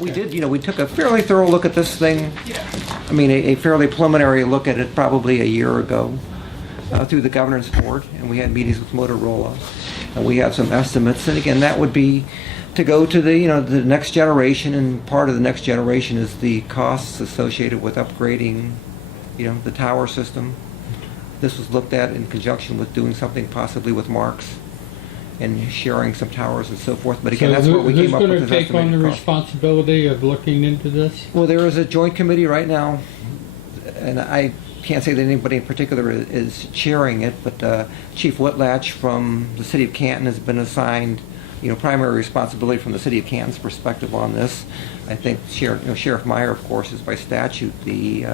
We did, we took a fairly thorough look at this thing. I mean, a fairly preliminary look at it probably a year ago through the governance board, and we had meetings with Motorola, and we had some estimates. And again, that would be to go to the, the next generation, and part of the next generation is the costs associated with upgrading, the tower system. This was looked at in conjunction with doing something possibly with Marks and sharing some towers and so forth. But again, that's where we came up with this who's going to take on the responsibility of looking into this? Well, there is a joint committee right now, and I can't say that anybody in particular is chairing it, but Chief Whitlatch from the City of Canton has been assigned, primary responsibility from the City of Canton's perspective on this. I think Sheriff Meyer, of course, is by statute the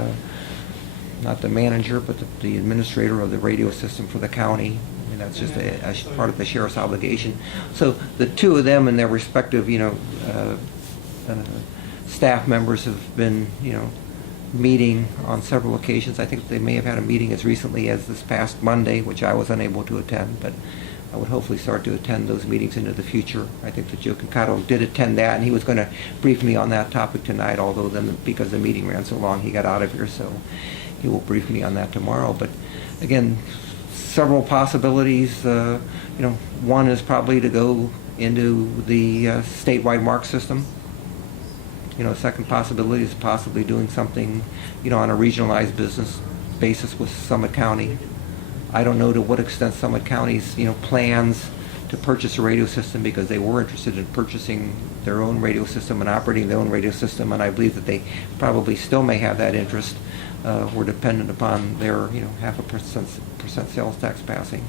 not the manager, but the administrator of the radio system for the county. That's just a part of the sheriff's obligation. So the two of them and their respective, staff members have been, meeting on several occasions. I think they may have had a meeting as recently as this past Monday, which I was unable to attend, but I would hopefully start to attend those meetings into the future. I think that Joe Concato did attend that, and he was going to brief me on that topic tonight, although then because the meeting ran so long, he got out of here, so he will brief me on that tomorrow. But again, several possibilities. One is probably to go into the statewide mark system. A second possibility is possibly doing something, on a regionalized business basis with Summit County. I don't know to what extent Summit County's, plans to purchase a radio system, because they were interested in purchasing their own radio system and operating their own radio system, and I believe that they probably still may have that interest. We're dependent upon their, 0.5% sales tax passing.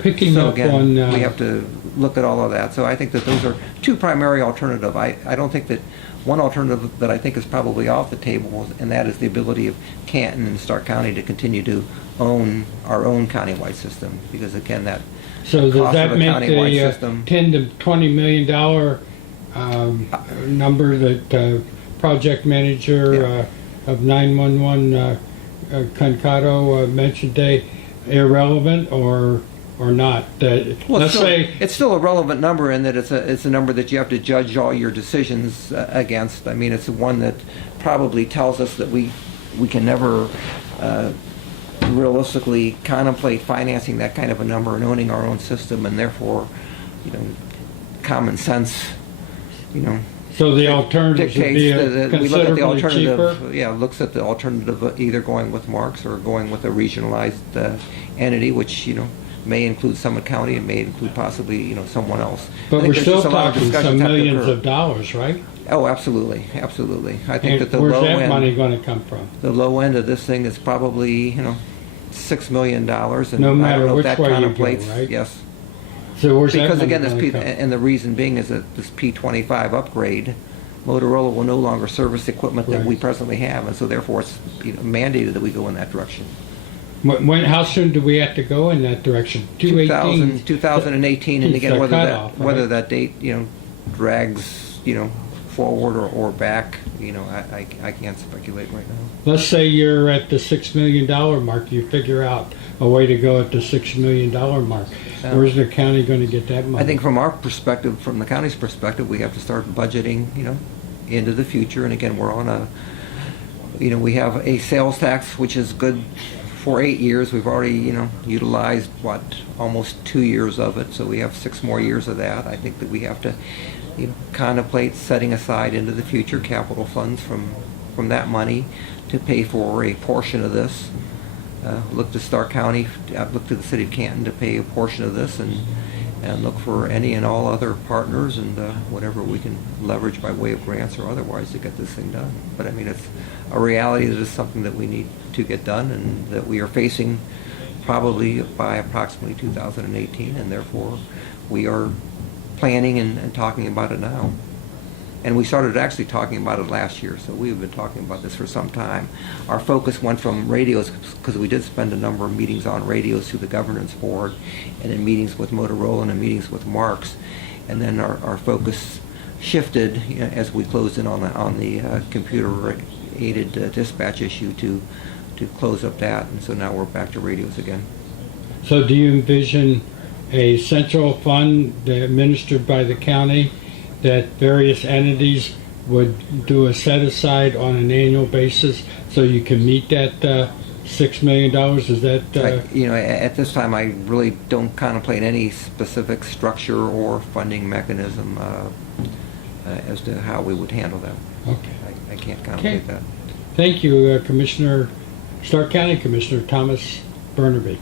Picking so up again, on, we have to look at all of that. So I think that those are two primary alternatives. I don't think that one alternative that I think is probably off the table, and that is the ability of Canton and Stark County to continue to own our own countywide system, because again, that so does that make the system, $10 to $20 million number that project manager of 911 Concato mentioned today irrelevant or not? Well, it's still a relevant number in that it's a number that you have to judge all your decisions against. I mean, it's one that probably tells us that we can never realistically contemplate financing that kind of a number and owning our own system, and therefore, common sense, So the alternative would be we look at the alternative. cheaper? Yeah, looks at the alternative of either going with Marks or going with a regionalized entity, which may include Summit County and may include possibly someone else. But we're still talking some millions of dollars, right? Oh, absolutely, absolutely. I think that the where's low that end, money going to come from? The low end of this thing is probably $6 million, and no matter I don't know which if that way contemplates. you go, right? Yes. So where's because that again, money come? and the reason being is that this P25 upgrade, Motorola will no longer service the equipment that we presently have, and so therefore it's mandated that we go in that direction. How soon do we have to go in that direction? 2018, and again, whether right? that date drags forward or back, I can't speculate right now. Let's say you're at the $6 million mark. You figure out a way to go at the $6 million mark. Where's the county going to get that money? I think from our perspective, from the county's perspective, we have to start budgeting, into the future. And again, we're on a, we have a sales tax which is good for 8 years. We've already, utilized almost 2 years of it. So we have 6 more years of that. I think that we have to, contemplate setting aside into the future capital funds from that money to pay for a portion of this. Look to Stark County, look to the City of Canton to pay a portion of this, and look for any and all other partners and whatever we can leverage by way of grants or otherwise to get this thing done. But I mean, it's a reality that is something that we need to get done and that we are facing probably by approximately 2018, and therefore we are planning and talking about it now. And we started actually talking about it last year, so we've been talking about this for some time. Our focus went from radios, because we did spend a number of meetings on radios through the governance board, and in meetings with Motorola and in meetings with Marks, and then our focus shifted as we closed in on the computer-aided dispatch issue to close up that, and so now we're back to radios again. So do you envision a central fund administered by the county that various entities would do a set aside on an annual basis so you can meet that $6 million? Is that At this time, I really don't contemplate any specific structure or funding mechanism as to how we would handle that. okay? I can't contemplate that. Thank you, Commissioner, Stark County Commissioner Thomas Bernabei.